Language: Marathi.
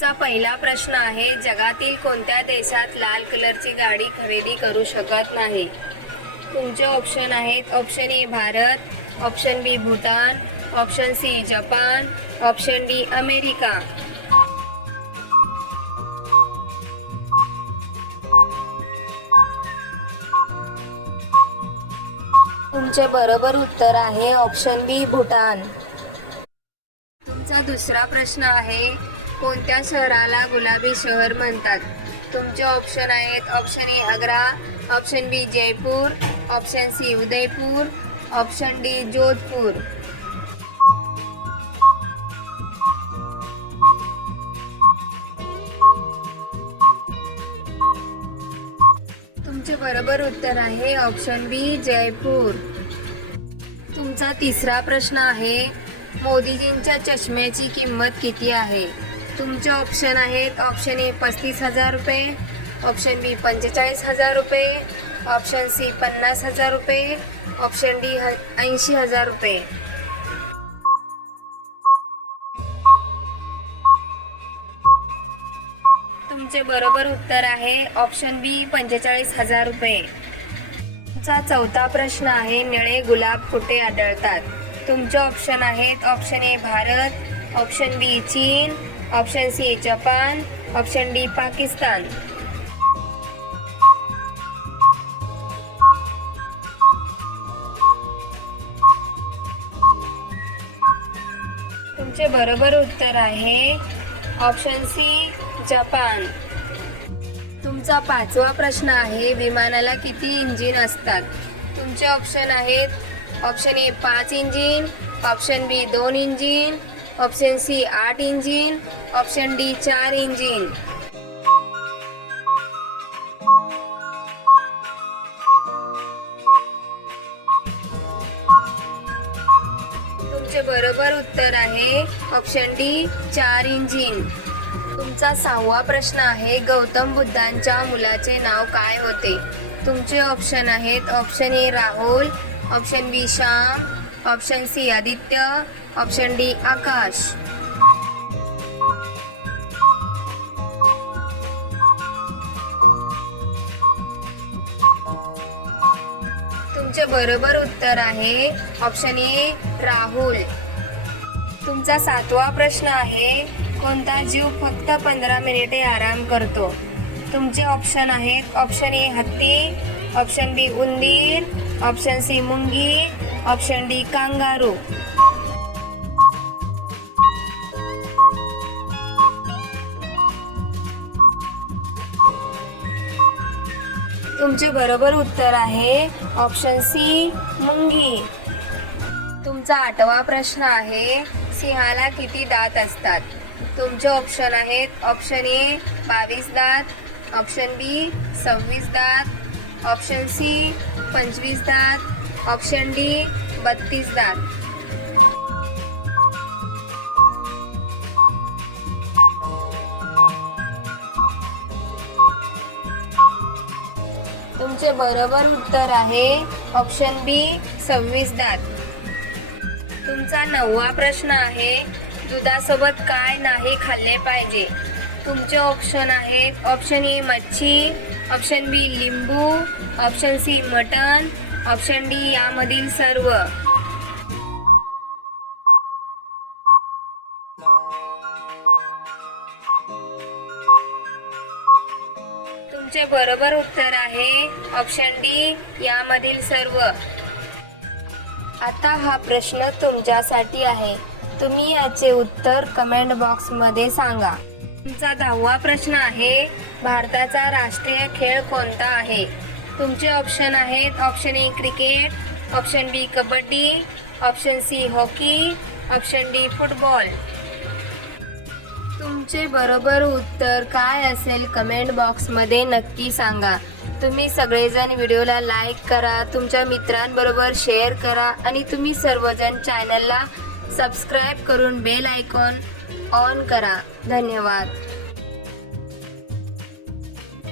तुमचा पहिला प्रश्न आहे, जगातील कोणत्या देशात लाल कलरची गाडी खरेदी करू शकत नाही? तुमचे ऑप्शन आहेत option A Bharat, option B Bhutan, option C Japan, option D America. तुमचे बरोबर उत्तर आहे ऑप्शन बी भूतान. तुमचा दुसरा प्रश्न आहे, कोणत्या शहराला गुलाबी शहर म्हणतात? तुमचे ऑप्शन आहेत option A Agra, option B Jaipur, option C Udaipur, option D Jodhpur. तुमचे बरोबर उत्तर आहे ऑप्शन बी जयपूर. तुमचा तिसरा प्रश्न आहे, मोदीजींच्या चष्म्याची किंमत किती आहे? तुमचे ऑप्शन आहेत ऑप्शन ए 35,000 रुपये, ऑप्शन बी 45,000 रुपये, ऑप्शन सी 50,000 रुपये, ऑप्शन डी 80,000 रुपये. तुमचे बरोबर उत्तर आहे ऑप्शन बी 45,000 रुपये. तुमचा चौथा प्रश्न आहे, निळे गुलाब कुठे आढळतात? तुमचे ऑप्शन आहेत option A Bharat, option B चीन, option C Japan, option D Pakistan. तुमचे बरोबर उत्तर आहे ऑप्शन सी जपान. तुमचा पाचवा प्रश्न आहे, विमानाला किती इंजिन असतात? तुमचे ऑप्शन आहेत option A 5 engine, option B 2 engine, option C 8 engine, option D 4 engine. तुमचे बरोबर उत्तर आहे ऑप्शन डी 4 इंजिन. तुमचा सहावा प्रश्न आहे, गौतम बुद्धांच्या मुलाचे नाव काय होते? तुमचे ऑप्शन आहेत option A Rahul, option B Shyam, option C Aditya, option D Akash. तुमचे बरोबर उत्तर आहे ऑप्शन ए राहुल. तुमचा सातवा प्रश्न आहे, कोणता जीव फक्त 15 मिनिटे आराम करतो? तुमचे ऑप्शन आहेत ऑप्शन ए हत्ती, ऑप्शन बी उंदीर, ऑप्शन सी मुंगी, ऑप्शन डी कांगारू. तुमचे बरोबर उत्तर आहे ऑप्शन सी मुंगी. तुमचा आठवा प्रश्न आहे, सिंहाला किती दात असतात? तुमचे ऑप्शन आहेत ऑप्शन ए 22 दात, ऑप्शन बी 26 दात, ऑप्शन सी 25 दात, ऑप्शन डी 32 दात. तुमचे बरोबर उत्तर आहे ऑप्शन बी 26 दात. तुमचा नववा प्रश्न आहे, दुधासोबत काय नाही खाल्ले पाहिजे? तुमचे ऑप्शन आहेत ऑप्शन ए मच्छी, ऑप्शन बी लिंबू, ऑप्शन सी मटण, ऑप्शन डी यामधील सर्व. तुमचे बरोबर उत्तर आहे ऑप्शन डी यामधील सर्व. आता हा प्रश्न तुमच्यासाठी आहे, तुम्ही याचे उत्तर कमेंट बॉक्समध्ये सांगा. तुमचा 10वा प्रश्न आहे, भारताचा राष्ट्रीय खेळ कोणता आहे? तुमचे ऑप्शन आहेत option A cricket, option B kabaddi, option C hockey, option D football. तुमचे बरोबर उत्तर काय असेल कमेंट बॉक्समध्ये नक्की सांगा. तुम्ही सगळेजण व्हिडिओला लाईक करा, तुमच्या मित्रांबरोबर शेअर करा आणि तुम्ही सर्वजण चॅनलला सबस्क्राईब करून बेल आयकॉन ऑन करा. धन्यवाद.